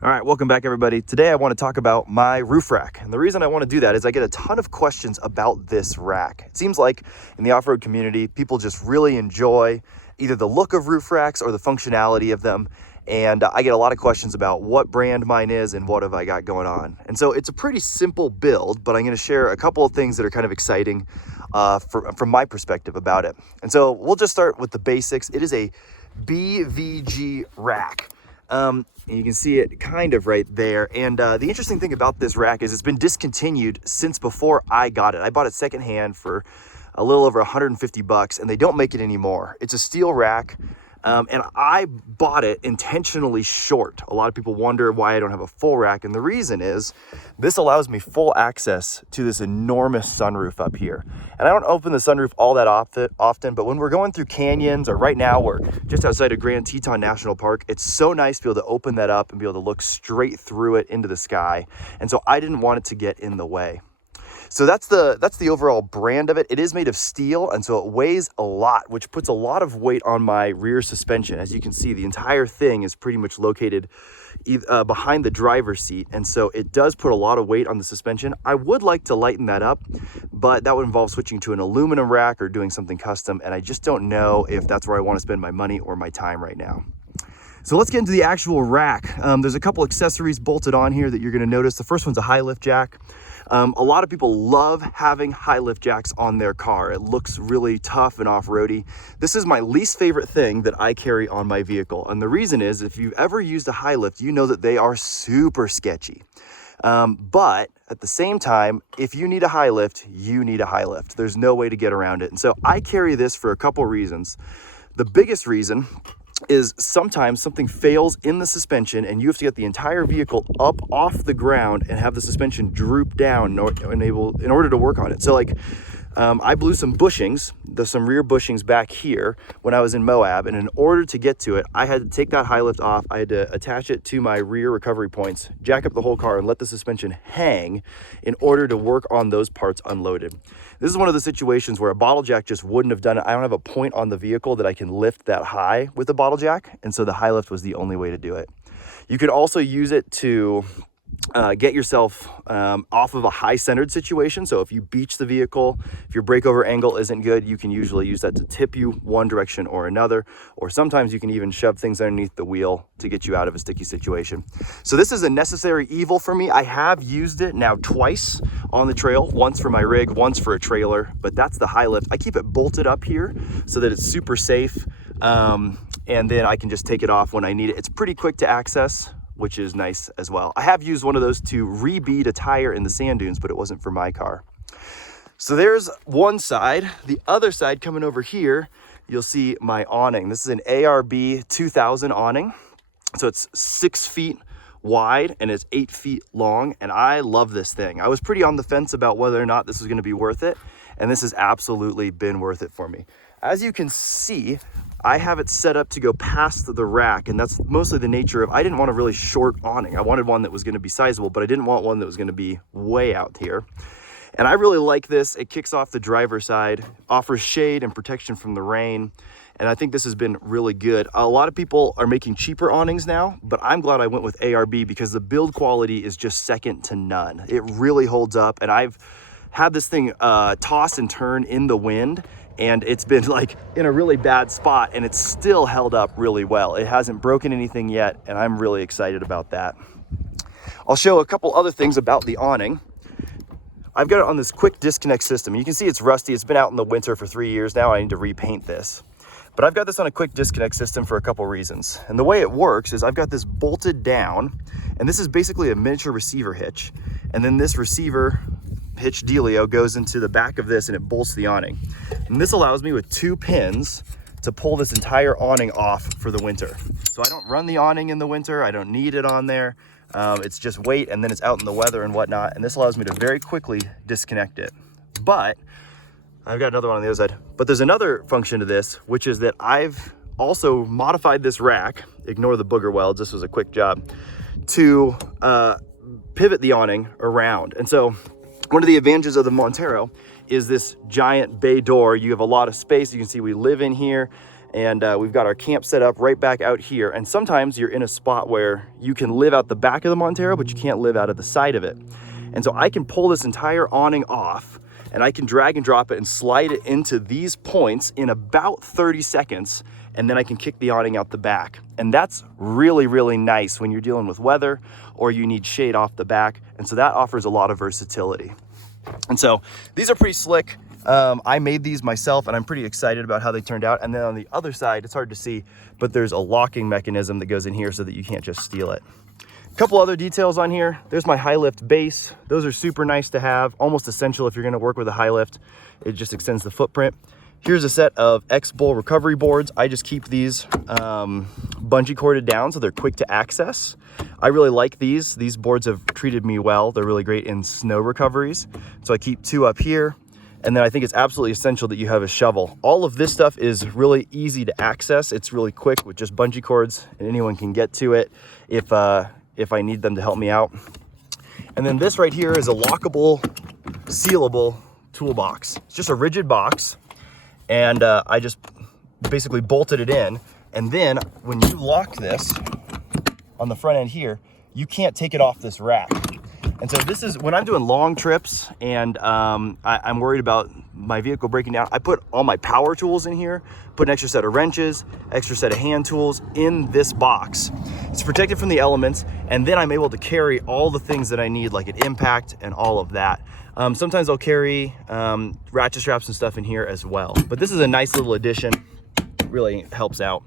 All right, welcome back everybody. Today I want to talk about my roof rack. And the reason I want to do that is I get a ton of questions about this rack. It seems like in the off-road community, people just really enjoy either the look of roof racks or the functionality of them. And I get a lot of questions about what brand mine is and what have I got going on. And so it's a pretty simple build, but I'm going to share a couple of things that are kind of exciting from my perspective about it. And so we'll just start with the basics. It is a BVG rack. And you can see it kind of right there. And the interesting thing about this rack is it's been discontinued since before I got it. I bought it secondhand for a little over 150 bucks, and they don't make it anymore. It's a steel rack. And I bought it intentionally short. A lot of people wonder why I don't have a full rack. And the reason is this allows me full access to this enormous sunroof up here. And I don't open the sunroof all that often, but when we're going through canyons, or right now we're just outside of Grand Teton National Park, it's so nice to be able to open that up and be able to look straight through it into the sky. And so I didn't want it to get in the way. So that's the overall brand of it. It is made of steel, and so it weighs a lot, which puts a lot of weight on my rear suspension. As you can see, the entire thing is pretty much located behind the driver's seat, and so it does put a lot of weight on the suspension. I would like to lighten that up, but that would involve switching to an aluminum rack or doing something custom, and I just don't know if that's where I want to spend my money or my time right now. So let's get into the actual rack. There's a couple accessories bolted on here that you're going to notice. The first one's a high lift jack. A lot of people love having high lift jacks on their car. It looks really tough and off-roady. This is my least favorite thing that I carry on my vehicle. And the reason is, if you've ever used a high lift, you know that they are super sketchy. But at the same time, if you need a high lift, you need a high lift. There's no way to get around it. And so I carry this for a couple reasons. The biggest reason is sometimes something fails in the suspension and you have to get the entire vehicle up off the ground and have the suspension droop down in order to work on it. So like I blew some bushings, some rear bushings back here when I was in Moab, and in order to get to it, I had to take that high lift off. I had to attach it to my rear recovery points, jack up the whole car, and let the suspension hang in order to work on those parts unloaded. This is one of the situations where a bottle jack just wouldn't have done it. I don't have a point on the vehicle that I can lift that high with a bottle jack, and so the high lift was the only way to do it. You could also use it to get yourself off of a high-centered situation. So if you beach the vehicle, if your breakover angle isn't good, you can usually use that to tip you one direction or another, or sometimes you can even shove things underneath the wheel to get you out of a sticky situation. So this is a necessary evil for me. I have used it now twice on the trail, once for my rig, once for a trailer, but that's the high lift. I keep it bolted up here so that it's super safe, and then I can just take it off when I need it. It's pretty quick to access, which is nice as well. I have used one of those to rebead a tire in the sand dunes, but it wasn't for my car. So there's one side. The other side, coming over here, you'll see my awning. This is an ARB 2000 awning. So it's 6 feet wide and it's 8 feet long, and I love this thing. I was pretty on the fence about whether or not this was gonna be worth it, and this has absolutely been worth it for me. As you can see, I have it set up to go past the rack, and that's mostly the nature of, I didn't want a really short awning. I wanted one that was gonna be sizable, but I didn't want one that was gonna be way out here. And I really like this. It kicks off the driver's side, offers shade and protection from the rain, and I think this has been really good. A lot of people are making cheaper awnings now, but I'm glad I went with ARB because the build quality is just second to none. It really holds up, and I've had this thing toss and turn in the wind, and it's been like in a really bad spot, and it's still held up really well. It hasn't broken anything yet, and I'm really excited about that. I'll show a couple other things about the awning. I've got it on this quick disconnect system. You can see it's rusty. It's been out in the winter for 3 years now. I need to repaint this. But I've got this on a quick disconnect system for a couple reasons. And the way it works is I've got this bolted down, and this is basically a miniature receiver hitch. And then this receiver hitch dealio goes into the back of this and it bolts the awning. And this allows me with 2 pins to pull this entire awning off for the winter. So I don't run the awning in the winter. I don't need it on there. It's just weight, and then it's out in the weather and whatnot. And this allows me to very quickly disconnect it. But I've got another one on the other side. But there's another function to this, which is that I've also modified this rack, ignore the booger welds, this was a quick job, to pivot the awning around. And so one of the advantages of the Montero is this giant bay door. You have a lot of space. You can see we live in here, And we've got our camp set up right back out here. And sometimes you're in a spot where you can live out the back of the Montero, but you can't live out of the side of it. And so I can pull this entire awning off, and I can drag and drop it and slide it into these points in about 30 seconds. And then I can kick the awning out the back. And that's really, really nice when you're dealing with weather or you need shade off the back. And so that offers a lot of versatility. And so these are pretty slick. I made these myself and I'm pretty excited about how they turned out. And then on the other side, it's hard to see, but there's a locking mechanism that goes in here so that you can't just steal it. A couple other details on here. There's my high lift base. Those are super nice to have, almost essential if you're gonna work with a high lift. It just extends the footprint. Here's a set of X-Bull recovery boards. I just keep these bungee corded down so they're quick to access. I really like these. These boards have treated me well. They're really great in snow recoveries. So I keep 2 up here. And then I think it's absolutely essential that you have a shovel. All of this stuff is really easy to access. It's really quick with just bungee cords, and anyone can get to it if I need them to help me out. And then this right here is a lockable, sealable toolbox. It's just a rigid box. And I just basically bolted it in. And then when you lock this on the front end here, you can't take it off this rack. And so this is, when I'm doing long trips and I'm worried about my vehicle breaking down, I put all my power tools in here, put an extra set of wrenches, extra set of hand tools in this box. It's protected from the elements, and then I'm able to carry all the things that I need, like an impact and all of that. Sometimes I'll carry ratchet straps and stuff in here as well. But this is a nice little addition. It really helps out.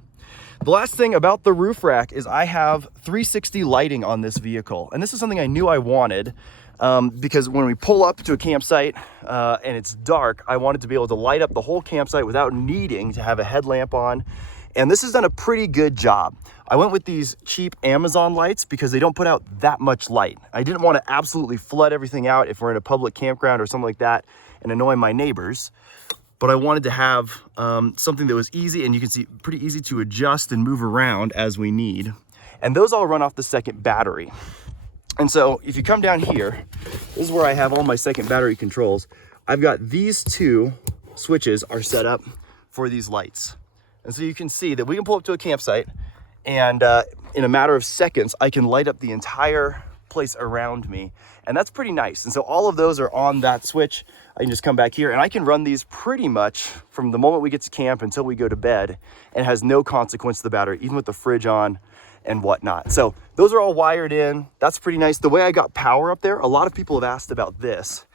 The last thing about the roof rack is I have 360 lighting on this vehicle. And this is something I knew I wanted because when we pull up to a campsite and it's dark, I wanted to be able to light up the whole campsite without needing to have a headlamp on. And this has done a pretty good job. I went with these cheap Amazon lights because they don't put out that much light. I didn't want to absolutely flood everything out if we're in a public campground or something like that and annoy my neighbors. But I wanted to have something that was easy, and you can see pretty easy to adjust and move around as we need. And those all run off the second battery. And so if you come down here, this is where I have all my second battery controls. I've got these 2 switches are set up for these lights. And so you can see that we can pull up to a campsite and in a matter of seconds, I can light up the entire place around me. And that's pretty nice. And so all of those are on that switch. I can just come back here and I can run these pretty much from the moment we get to camp until we go to bed, and it has no consequence to the battery, even with the fridge on and whatnot. So those are all wired in. That's pretty nice. The way I got power up there, a lot of people have asked about this,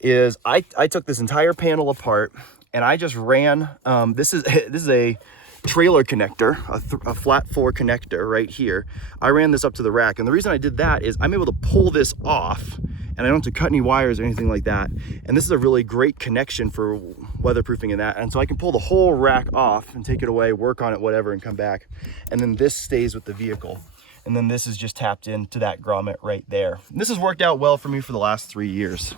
is I took this entire panel apart and I just ran, this is a trailer connector, a flat 4 connector right here. I ran this up to the rack, and the reason I did that is I'm able to pull this off and I don't have to cut any wires or anything like that. And this is a really great connection for weatherproofing and that. And so I can pull the whole rack off and take it away, work on it, whatever, and come back. And then this stays with the vehicle. And then this is just tapped into that grommet right there. And this has worked out well for me for the last 3 years.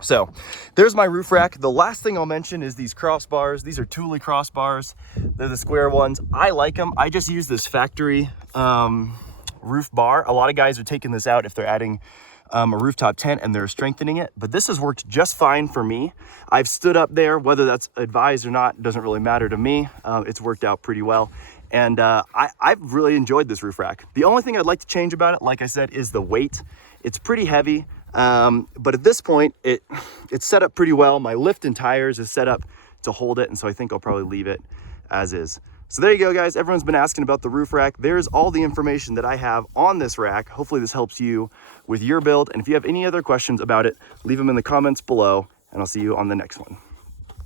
So there's my roof rack. The last thing I'll mention is these crossbars. These are Thule crossbars. They're the square ones. I like them. I just use this factory roof bar. A lot of guys are taking this out if they're adding a rooftop tent and they're strengthening it, but this has worked just fine for me. I've stood up there, whether that's advised or not, doesn't really matter to me. It's worked out pretty well. And I've really enjoyed this roof rack. The only thing I'd like to change about it, like I said, is the weight. It's pretty heavy, but at this point, it's set up pretty well. My lift and tires is set up to hold it, and so I think I'll probably leave it as is. So there you go, guys. Everyone's been asking about the roof rack. There's all the information that I have on this rack. Hopefully this helps you with your build. And if you have any other questions about it, leave them in the comments below, and I'll see you on the next one.